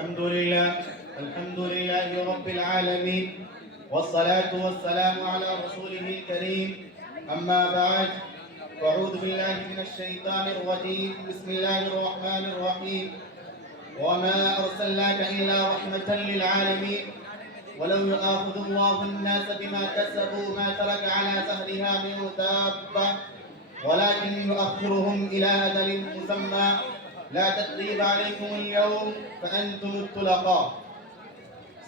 الحمد لله رب العالمين والصلاة والسلام على رسوله الكريم أما بعد فأعوذ بالله من الشيطان الرجيم بسم الله الرحمن الرحيم وما أرسلناك إلا رحمة للعالمين ولو يؤاخذ الله الناس بما كسبوا ما ترك على ظهرها من دابة ولكن يؤخرهم إلى أجل مسمى لا تثريب عليكم اليوم فأنتم الطلقاء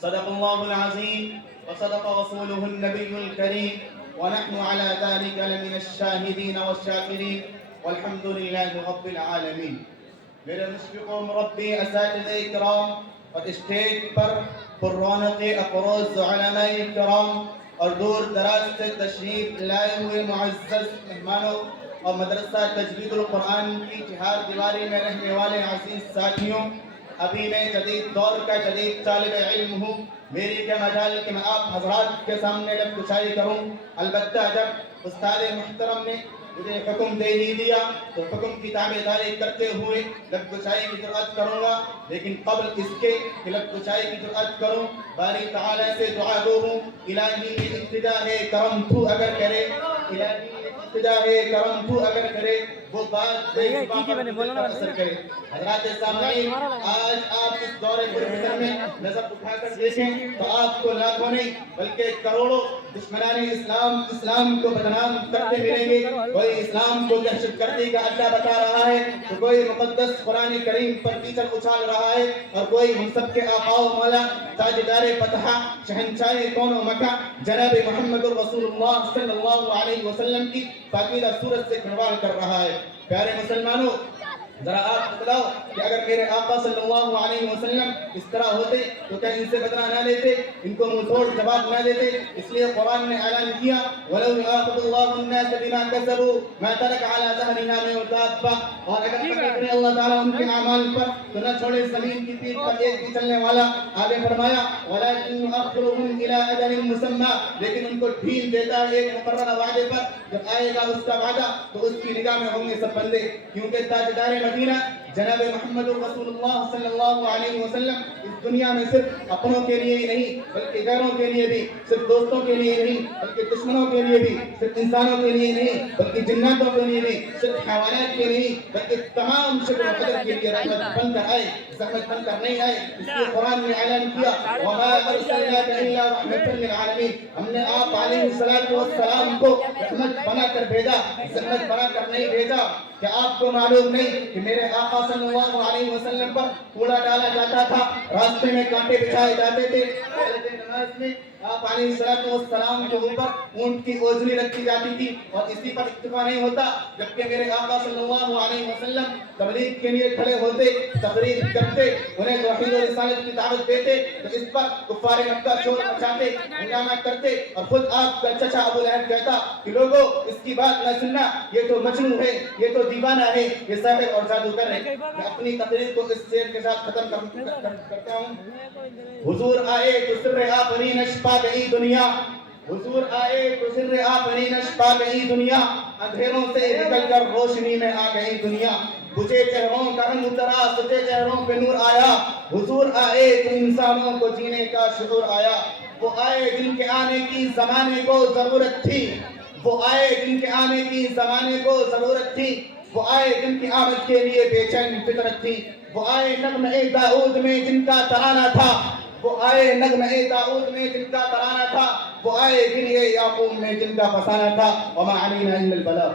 صدق الله العظيم وصدق رسوله النبي الكريم ونحن على ذلك لمن الشاهدين والشاكرين والحمد لله رب العالمين. میرے مشفق و مربی اساتذہ کرام اور اسٹیج پر پررونق افروز علماء کرام اور دور دراز سے تشریف لائے ہوئے معزز مہمانوں اور مدرسہ تجوید القرآن کی چہار دیواری میں رہنے والے عزیز ساتھیوں، ابھی میں جدید دور کا جدید طالب علم ہوں. میری کیا مجال کہ میں آپ حضرات کے سامنے لب کشائی کروں. البتہ جب استاد محترم نے مجھے حکم دے ہی دیا تو حکم کی تابعداری کرتے ہوئے لب کشائی کی جرأت کروں گا. لیکن قبل اس کے کہ لب کشائی کی جرأت کروں، باری تعالیٰ سے دعا گو ہوں. الہی میں ابتدا ہے کرم تو اگر کرے، الہی ابتدا ہے کرم تو اگر کرے، وہ بات بے زبان پر اثر کرے. حضرات سامعین، آج آپ اس دور پرفتن میں نظر اٹھا کر دیکھیں تو آپ کو لاکھوں نہیں بلکہ کروڑوں دشمنان اسلام کو بدنام کرتے ملیں گے. کوئی اسلام کو دہشت گردی کا اڈا بتا رہا ہے تو کوئی مقدس قرآن کریم پر کیچڑ اچھال رہا ہے اور کوئی ہم سب کے آقا و مولا تاجدار فتح شہنشاہ کون و مکہ جناب محمد الرسول اللہ صلی اللہ علیہ وسلم کی پاکیزہ صورت سے کھلواڑ کر رہا ہے. پیارے مسلمانوں، ذرا آپ بتلاؤ کہ اگر میرے آقا صلی اللہ علیہ وسلم اس طرح ہوتے تو کیا ان سے بدلہ نہ لیتے، ان کو منہ توڑ جواب نہ دیتے؟ اس لیے قرآن نے اعلان کیا وَلَوْ يُؤَاخِذُ اللَّهُ النَّاسَ بِمَا كَسَبُوا مَا تَرَكَ عَلَى ظَهْرِهَا مِن دَابَّةٍ. اور اگر پکڑے اللہ تعالیٰ ان کے اعمال پر تو نہ چھوڑے زمین کی پیٹھ پر ایک بھی چلنے والا. آگے فرمایا وَلَكِنْ يُؤَخِّرُهُمْ إِلَى أَجَلٍ مُّسَمًّى، لیکن ان کو ڈھیل دیتا ہے ایک مقررہ وعدے پر. جب آئے گا اس کا وعدہ تو اس کی نگاہ میں ہوں گے سب بندے، کیونکہ تاجدار مدینہ جناب محمد الرسول اللہ صلی اللہ علیہ وسلم اس دنیا میں صرف اپنوں کے لیے ہی نہیں بلکہ غیروں کے لیے بھی، صرف دوستوں کے لیے نہیں بلکہ دشمنوں کے لیے بھی، صرف انسانوں کے لیے نہیں بلکہ جناتوں کے لیے بھی، صرف حیوانات کے لیے نہیں بلکہ تمام شکل و قدر کے لیے رحمت بن کر آئے، زحمت بن کر نہیں آئے. اس لیے قرآن نے اعلان کیا وَمَا أَرْسَلْنَاكَ إِلَّا رَحْمَةً لِّلْعَالَمِينَ، ہم نے آپ علیہ السلام کو رحمت بنا کر بھیجا، زحمت بنا کر نہیں بھیجا. کہ آپ کو معلوم نہیں کہ میرے آقا صلی اللہ علیہ وسلم پر کوڑا ڈالا جاتا تھا، راستے میں کانٹے بچھائے جاتے تھے، نماز میں آپ علیہ السلام کے اوپر اونٹ کی اوزری رکھی جاتی تھی. اور اسی پر اکتفا نہیں ہوتا، جبکہ میرے آقا صلی اللہ علیہ وسلم تبلیغ کے لیے کھڑے ہوتے، تقریر کرتے، انہیں توحید و رسالت کی دعوت دیتے تو اس پر کفار مکہ شور مچاتے، ہنگامہ کرتے. اور خود آپ کا چچا ابو لہب کہتا کہ لوگوں اس کی بات نہ سننا، یہ تو مجنون ہے، یہ تو دیوانہ ہے، یہ ساحر اور جادوگر ہے. میں اپنی تقریر کو اس شعر کے ساتھ ختم کرتا ہوں. حضور آئے تو سر آفرین اشپا گئی دنیا، حضور آئے تو سر آفرین اشپا گئی دنیا، اندھیروں سے نکل کر روشنی میں آ گئی دنیا. بجھے چہروں کا رنگ اترا، سجے چہروں پہ نور آیا. حضور آئے تو انسانوں کو جینے کا شعور آیا. وہ آئے جن کے آنے کی زمانے کو ضرورت تھی، وہ آئے جن کے آنے کی زمانے کو ضرورت تھی، وہ آئے جن کی آمد کے لیے بے چین فطرت تھی. وہ آئے نغمہ داؤد میں جن کا ترانہ تھا، وہ آئے نغمہ داؤد میں جن کا ترانہ تھا، وہ آئے گریہ یعقوب میں جن کا فسانہ تھا. وما علینا الا البلاغ.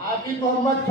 عابد محمد